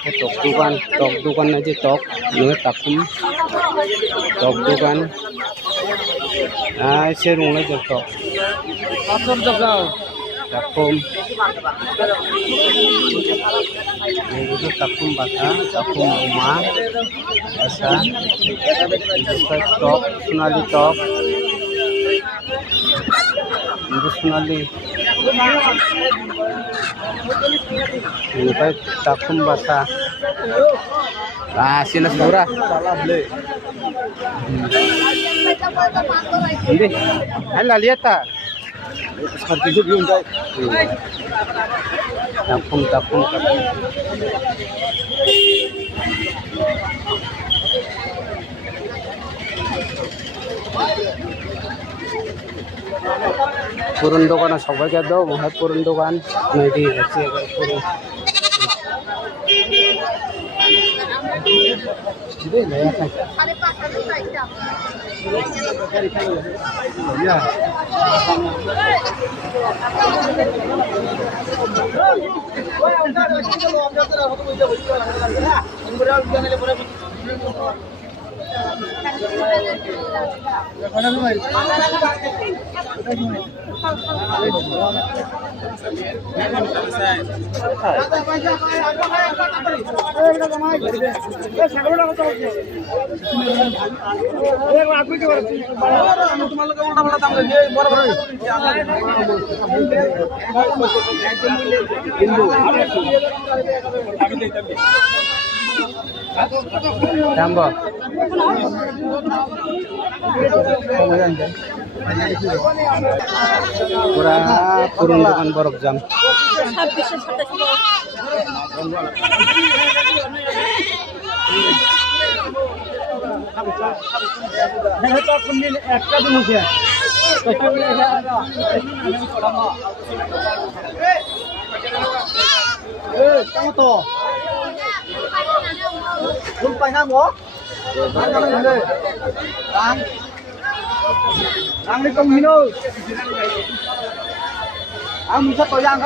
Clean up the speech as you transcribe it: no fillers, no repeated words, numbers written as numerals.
tok dukan aja tok nge takum tok dukan serung aja tok takum ini takum bata takum uma basa tok sunali tok ini sunali ini kayak takum basa sinas murah ini hal lihat tak takum পুরন দোকান সবাইকে দাও মহা পুরন দোকান নদী আছে পুরন দিবে না Tambah. Kurang dengan borok jam. Kamu tuh. Lumpay na mo? Ang nitong hino. Ang misa to yang